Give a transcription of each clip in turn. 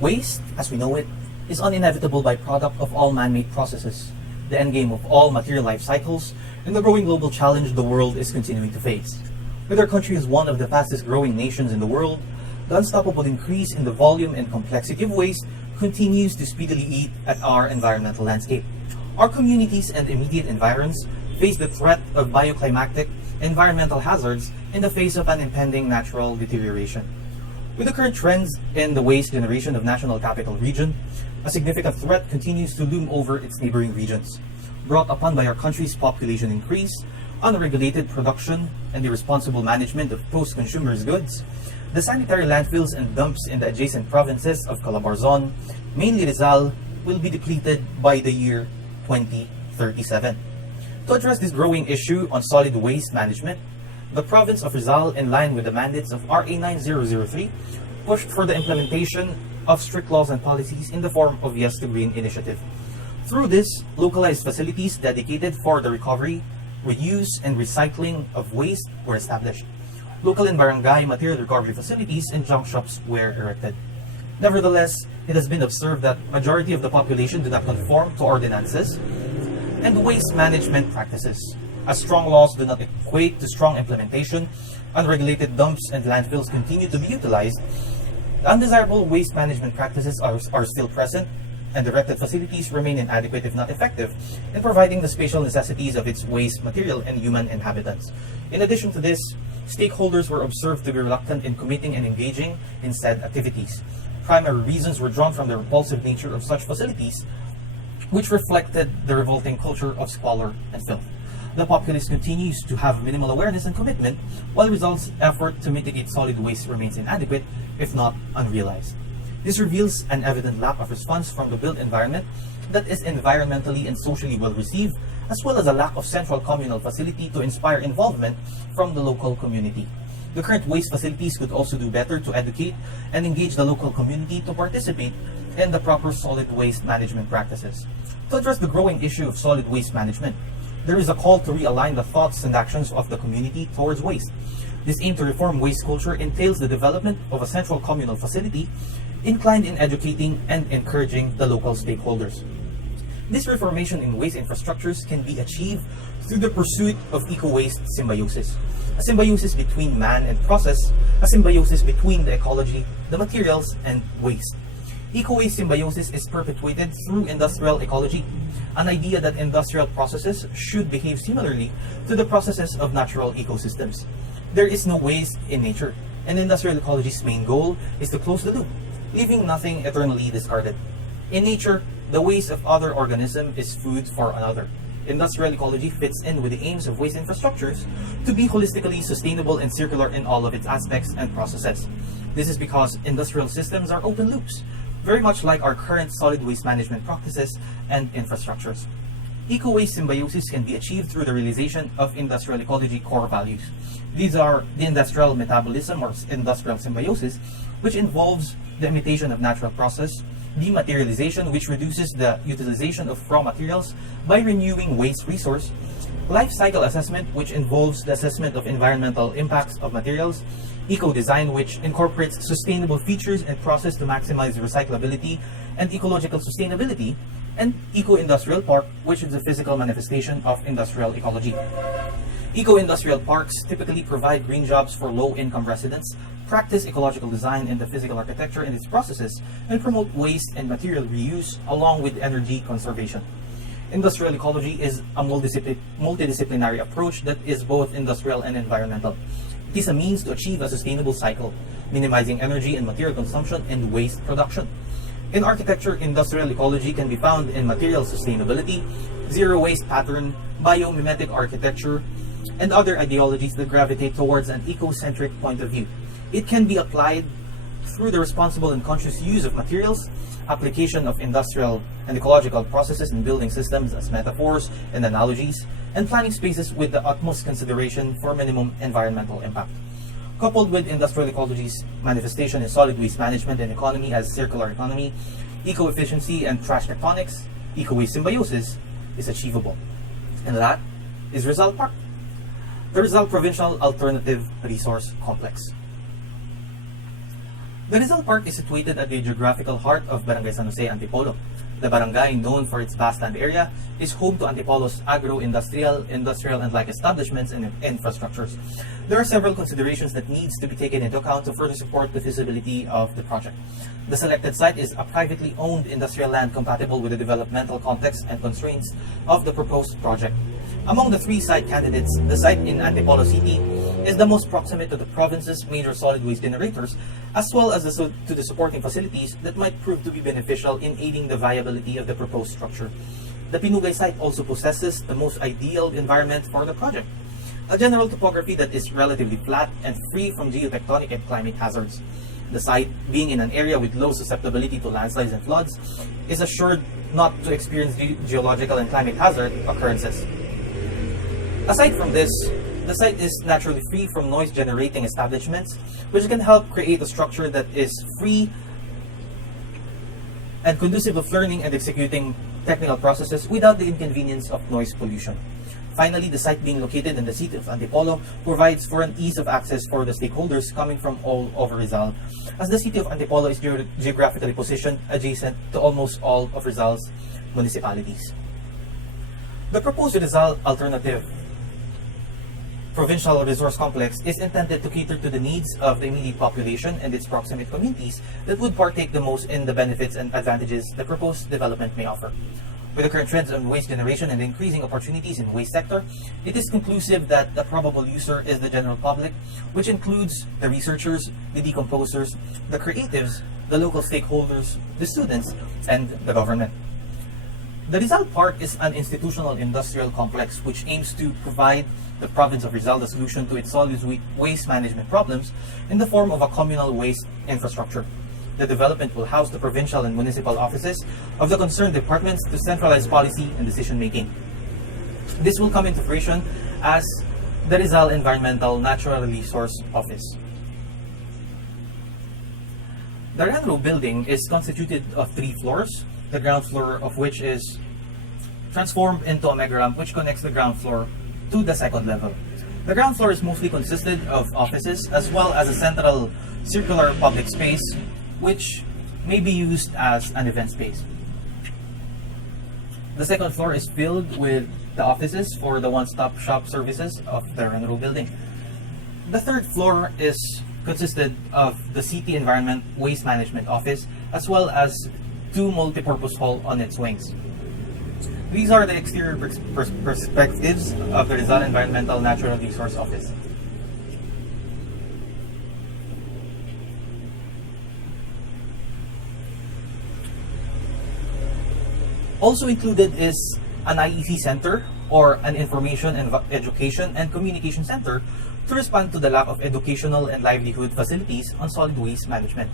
Waste, as we know it, is an inevitable byproduct of all man-made processes, the endgame of all material life cycles, and the growing global challenge the world is continuing to face. With our country as one of the fastest growing nations in the world, the unstoppable increase in the volume and complexity of waste continues to speedily eat at our environmental landscape. Our communities and immediate environs face the threat of bioclimatic environmental hazards in the face of an impending natural deterioration. With the current trends in the waste generation of National Capital Region, a significant threat continues to loom over its neighboring regions, brought upon by our country's population increase, unregulated production, and irresponsible management of post-consumers goods. The sanitary landfills and dumps in the adjacent provinces of Calabarzon, mainly Rizal, will be depleted by the year 2037. To address this growing issue on solid waste management, the province of Rizal, in line with the mandates of RA 9003, pushed for the implementation of strict laws and policies in the form of Yes to Green initiative. Through this, localized facilities dedicated for the recovery, reuse, and recycling of waste were established. Local and barangay material recovery facilities and junk shops were erected. Nevertheless, it has been observed that majority of the population do not conform to ordinances and waste management practices. As strong laws do not equate to strong implementation, unregulated dumps and landfills continue to be utilized, the undesirable waste management practices are still present, and erected facilities remain inadequate if not effective in providing the spatial necessities of its waste material and human inhabitants. In addition to this, stakeholders were observed to be reluctant in committing and engaging in said activities. Primary reasons were drawn from the repulsive nature of such facilities, which reflected the revolting culture of squalor and filth. The populace continues to have minimal awareness and commitment, while Rizal's effort to mitigate solid waste remains inadequate, if not unrealized. This reveals an evident lack of response from the built environment that is environmentally and socially well received, as well as a lack of central communal facility to inspire involvement from the local community. The current waste facilities could also do better to educate and engage the local community to participate in the proper solid waste management practices. To address the growing issue of solid waste management, there is a call to realign the thoughts and actions of the community towards waste. This aim to reform waste culture entails the development of a central communal facility inclined in educating and encouraging the local stakeholders. This reformation in waste infrastructures can be achieved through the pursuit of EcoWaste symbiosis, a symbiosis between man and process, a symbiosis between the ecology, the materials, and waste. EcoWaste symbiosis is perpetuated through industrial ecology, an idea that industrial processes should behave similarly to the processes of natural ecosystems. There is no waste in nature, and industrial ecology's main goal is to close the loop, leaving nothing eternally discarded. In nature, the waste of other organism is food for another. Industrial ecology fits in with the aims of waste infrastructures to be holistically sustainable and circular in all of its aspects and processes. This is because industrial systems are open loops, very much like our current solid waste management practices and infrastructures. EcoWaste symbiosis can be achieved through the realization of industrial ecology core values. These are the industrial metabolism or industrial symbiosis, which involves the imitation of natural process, dematerialization, which reduces the utilization of raw materials by renewing waste resource, life cycle assessment, which involves the assessment of environmental impacts of materials, eco-design, which incorporates sustainable features and process to maximize recyclability and ecological sustainability, and eco-industrial park, which is a physical manifestation of industrial ecology. Eco-industrial parks typically provide green jobs for low-income residents, practice ecological design in the physical architecture and its processes, and promote waste and material reuse along with energy conservation. Industrial ecology is a multidisciplinary approach that is both industrial and environmental. It is a means to achieve a sustainable cycle, minimizing energy and material consumption and waste production. In architecture, industrial ecology can be found in material sustainability, zero waste pattern, biomimetic architecture, and other ideologies that gravitate towards an eco-centric point of view. It can be applied through the responsible and conscious use of materials, application of industrial and ecological processes in building systems as metaphors and analogies, and planning spaces with the utmost consideration for minimum environmental impact. Coupled with industrial ecology's manifestation in solid waste management and economy as circular economy, eco-efficiency and trash tectonics, eco-waste symbiosis is achievable. And that is Rizal PARC, the Rizal Provincial Alternative Resource Complex. The Rizal Park is situated at the geographical heart of Barangay San Jose, Antipolo. The barangay, known for its vast land area, is home to Antipolo's agro-industrial, industrial, and like establishments and infrastructures. There are several considerations that needs to be taken into account to further support the feasibility of the project. The selected site is a privately owned industrial land compatible with the developmental context and constraints of the proposed project. Among the three site candidates, the site in Antipolo City is the most proximate to the province's major solid waste generators, as well as to the supporting facilities that might prove to be beneficial in aiding the viability of the proposed structure. The Pinugay site also possesses the most ideal environment for the project, a general topography that is relatively flat and free from geotectonic and climate hazards. The site, being in an area with low susceptibility to landslides and floods, is assured not to experience geological and climate hazard occurrences. Aside from this, the site is naturally free from noise-generating establishments, which can help create a structure that is free and conducive of learning and executing technical processes without the inconvenience of noise pollution. Finally, the site being located in the city of Antipolo provides for an ease of access for the stakeholders coming from all over Rizal, as the city of Antipolo is geographically positioned adjacent to almost all of Rizal's municipalities. The proposed Rizal alternative Provincial Resource Complex is intended to cater to the needs of the immediate population and its proximate communities that would partake the most in the benefits and advantages the proposed development may offer. With the current trends on waste generation and increasing opportunities in the waste sector, it is conclusive that the probable user is the general public, which includes the researchers, the decomposers, the creatives, the local stakeholders, the students, and the government. The Rizal Park is an institutional industrial complex which aims to provide the province of Rizal the solution to its solid waste management problems in the form of a communal waste infrastructure. The development will house the provincial and municipal offices of the concerned departments to centralize policy and decision making. This will come into fruition as the Rizal Environmental Natural Resource Office. The Renro building is constituted of 3 floors, the ground floor of which is transformed into a mega ramp which connects the ground floor to the second level. The ground floor is mostly consisted of offices as well as a central circular public space which may be used as an event space. The second floor is filled with the offices for the one-stop shop services of the Renro building. The third floor is consisted of the City Environment Waste Management Office as well as 2 multi-purpose halls on its wings. These are the exterior perspectives of the Rizal Environmental Natural Resource Office. Also included is an IEC center or an Information and Education and Communication Center to respond to the lack of educational and livelihood facilities on solid waste management.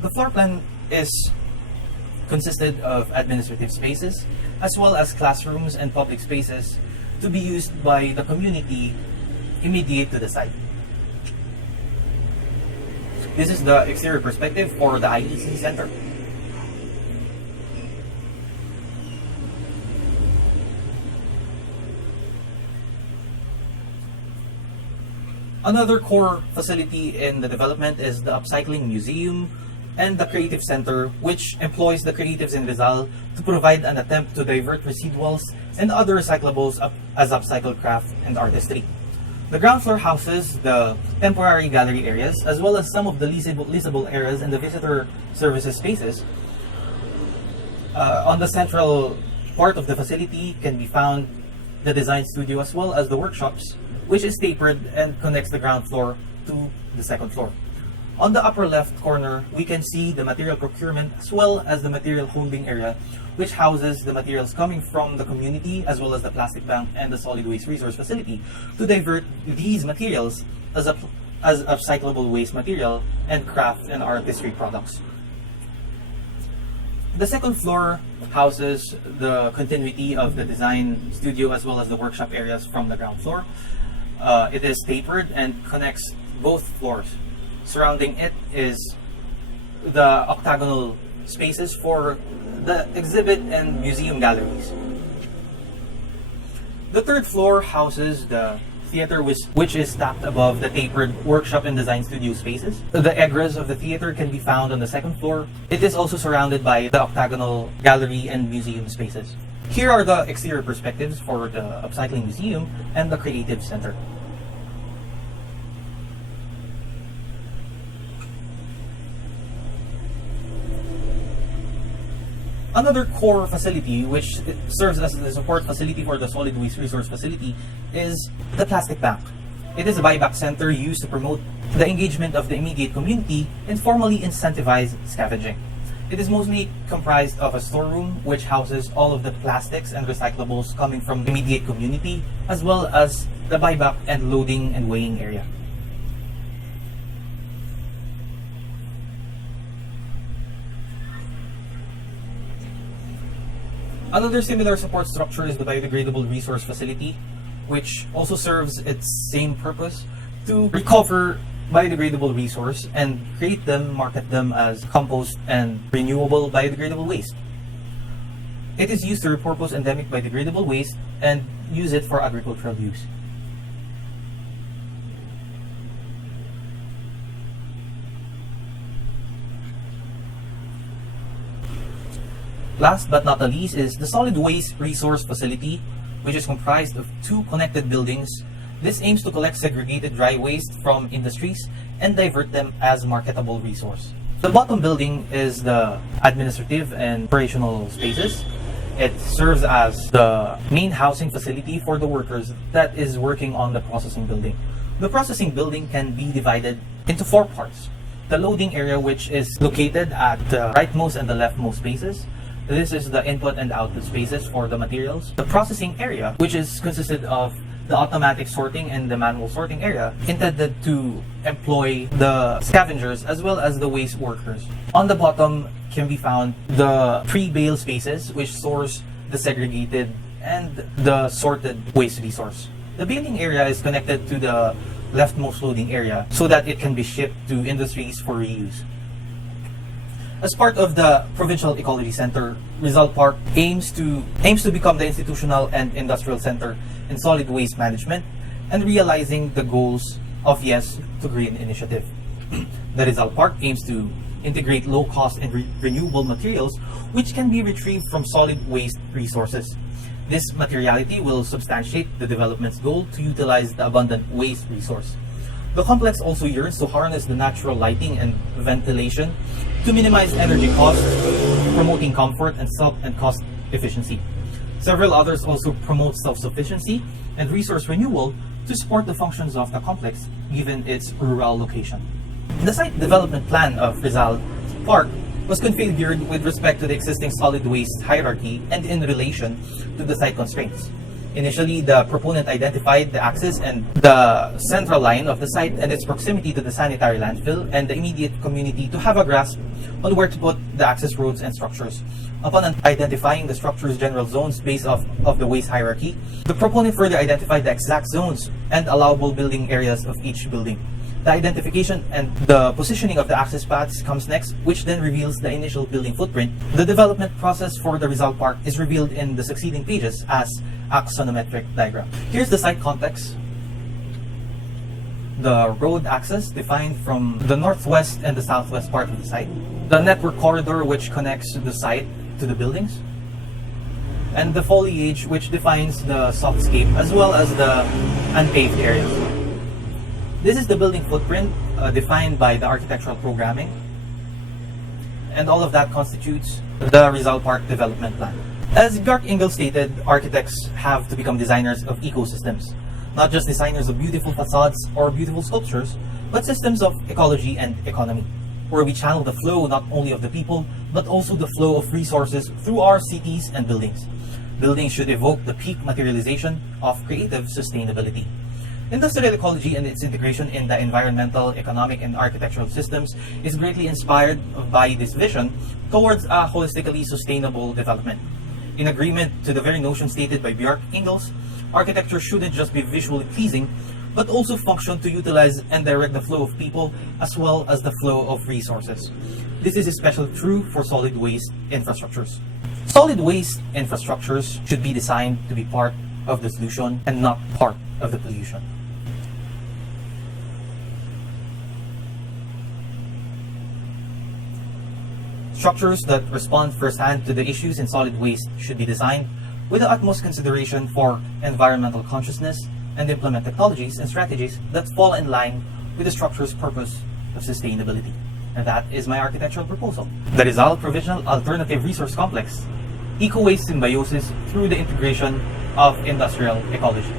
The floor plan is consisted of administrative spaces as well as classrooms and public spaces to be used by the community immediate to the site. This is the exterior perspective for the IEC Center. Another core facility in the development is the Upcycling Museum and the Creative Center, which employs the creatives in Rizal to provide an attempt to divert residuals and other recyclables as upcycled craft and artistry. The ground floor houses the temporary gallery areas as well as some of the leasable areas and the visitor services spaces. On the central part of the facility can be found the design studio as well as the workshops, which is tapered and connects the ground floor to the second floor. On the upper left corner, we can see the material procurement as well as the material holding area, which houses the materials coming from the community as well as the plastic bank and the solid waste resource facility to divert these materials as upcyclable waste material and craft and artistry products. The second floor houses the continuity of the design studio as well as the workshop areas from the ground floor. It is tapered and connects both floors. Surrounding it is the octagonal spaces for the exhibit and museum galleries. The third floor houses the theater, which is stacked above the tapered workshop and design studio spaces. The egress of the theater can be found on the second floor. It is also surrounded by the octagonal gallery and museum spaces. Here are the exterior perspectives for the Upcycling Museum and the Creative Center. Another core facility which serves as the support facility for the solid waste resource facility is the plastic bank. It is a buyback center used to promote the engagement of the immediate community and formally incentivize scavenging. It is mostly comprised of a storeroom which houses all of the plastics and recyclables coming from the immediate community, as well as the buyback and loading and weighing area. Another similar support structure is the biodegradable resource facility, which also serves its same purpose to recover biodegradable resource and create them, market them as compost and renewable biodegradable waste. It is used to repurpose endemic biodegradable waste and use it for agricultural use. Last but not the least is the solid waste resource facility, which is comprised of two connected buildings. This aims to collect segregated dry waste from industries and divert them as marketable resource. The bottom building is the administrative and operational spaces. It serves as the main housing facility for the workers that is working on the processing building. The processing building can be divided into 4 parts. The loading area, which is located at the rightmost and the leftmost spaces. This is the input and output spaces for the materials. The processing area, which is consisted of the automatic sorting and the manual sorting area, intended to employ the scavengers as well as the waste workers. On the bottom can be found the pre-bale spaces, which stores the segregated and the sorted waste resource. The baling area is connected to the leftmost loading area so that it can be shipped to industries for reuse. As part of the Provincial Ecology Center, Rizal PARC aims to become the institutional and industrial center in solid waste management and realizing the goals of Yes to Green initiative. The Rizal PARC aims to integrate low-cost and renewable materials which can be retrieved from solid waste resources. This materiality will substantiate the development's goal to utilize the abundant waste resource. The complex also yearns to harness the natural lighting and ventilation to minimize energy costs, promoting comfort and cost efficiency. Several others also promote self-sufficiency and resource renewal to support the functions of the complex given its rural location. The site development plan of Rizal PARC was configured with respect to the existing solid waste hierarchy and in relation to the site constraints. Initially, the proponent identified the axis and the central line of the site and its proximity to the sanitary landfill and the immediate community to have a grasp on where to put the access roads and structures. Upon identifying the structure's general zones based off of the waste hierarchy, the proponent further identified the exact zones and allowable building areas of each building. The identification and the positioning of the access paths comes next, which then reveals the initial building footprint. The development process for the Rizal PARC is revealed in the succeeding pages as axonometric diagram. Here's the site context. The road access defined from the northwest and the southwest part of the site. The network corridor which connects the site to the buildings. And the foliage which defines the softscape as well as the unpaved areas. This is the building footprint defined by the architectural programming, and all of that constitutes the Rizal PARC development plan. As Bjarke Ingels stated, architects have to become designers of ecosystems, not just designers of beautiful facades or beautiful sculptures, but systems of ecology and economy, where we channel the flow not only of the people, but also the flow of resources through our cities and buildings. Buildings should evoke the peak materialization of creative sustainability. Industrial ecology and its integration in the environmental, economic, and architectural systems is greatly inspired by this vision towards a holistically sustainable development. In agreement to the very notion stated by Bjarke Ingels, architecture shouldn't just be visually pleasing, but also function to utilize and direct the flow of people as well as the flow of resources. This is especially true for solid waste infrastructures. Solid waste infrastructures should be designed to be part of the solution and not part of the pollution. Structures that respond firsthand to the issues in solid waste should be designed with the utmost consideration for environmental consciousness and implement technologies and strategies that fall in line with the structure's purpose of sustainability. And that is my architectural proposal. The Rizal Provincial Alternative Resource Complex, EcoWaste Symbiosis through the integration of industrial ecology.